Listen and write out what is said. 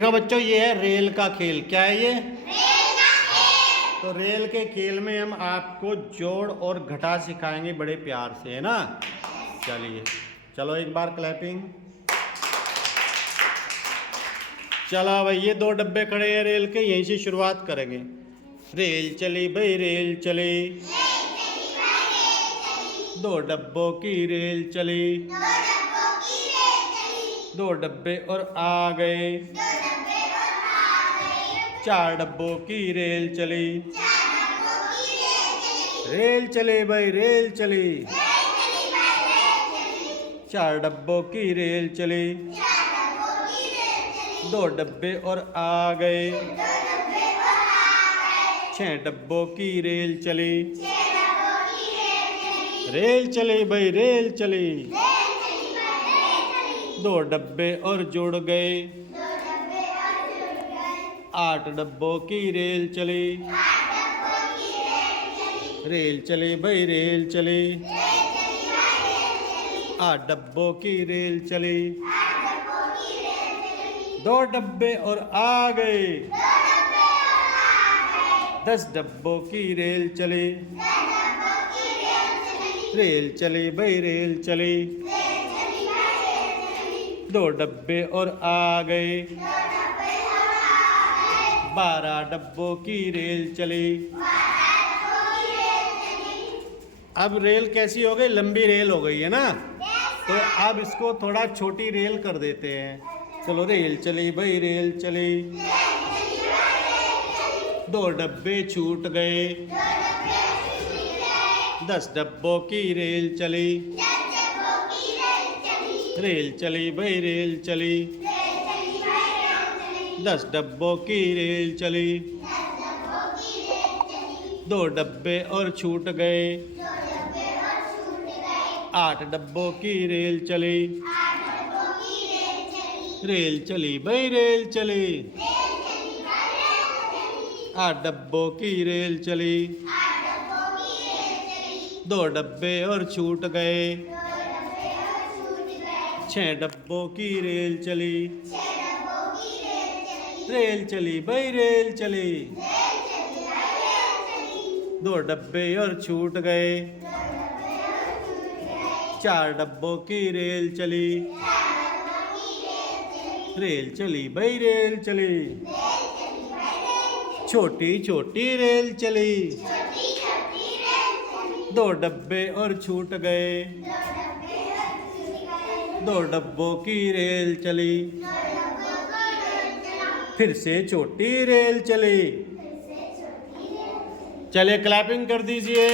देखो बच्चों, ये है रेल का खेल। क्या है ये? तो रेल के खेल में हम आपको जोड़ और घटा सिखाएंगे बड़े प्यार से, है ना। चलिए, चलो एक बार क्लैपिंग। चलो भाई, ये दो डब्बे खड़े हैं रेल के, यहीं से शुरुआत करेंगे। रेल चली भाई रेल चली, दो डब्बों की रेल चली, दो डब्बे और आ गए, चार डब्बों की रेल चली, रेल चली भाई रेल चली, चार डब्बों की रेल चली, दो डब्बे और आ गए, छह डब्बों की रेल चली, रेल चली भाई रेल चली, दो डब्बे और जुड़ गए, आठ डब्बों की रेल चली, रेल चली भाई रेल चली, आठ डब्बों की रेल चली, दो डब्बे और आ गए, 10 डब्बों की रेल चली, रेल चली भाई रेल चली, दो डब्बे और आ गए, 12 डब्बों की रेल चली। अब रेल कैसी हो गई? लंबी रेल हो गई है ना। तो अब इसको थोड़ा छोटी रेल कर देते हैं। चलो, रेल चली भाई रेल चली, दो डब्बे छूट गए, 10 डब्बों की रेल चली, रेल चली भाई रेल चली, 10 डब्बों की रेल चली, दो डब्बे और छूट गए, 8 डब्बों की रेल चली, रेल चली भाई रेल चली, 8 डब्बों की रेल चली, दो डब्बे और छूट गए, 6 डब्बों की रेल चली, रेल चली भाई रेल चली, दो डब्बे और छूट गए, 4 डब्बों की रेल चली, रेल चली भाई रेल चली, छोटी छोटी रेल चली, दो डब्बे और छूट गए, दो डब्बों की रेल चली, फिर से छोटी रेल चली। चलिए, क्लैपिंग कर दीजिए।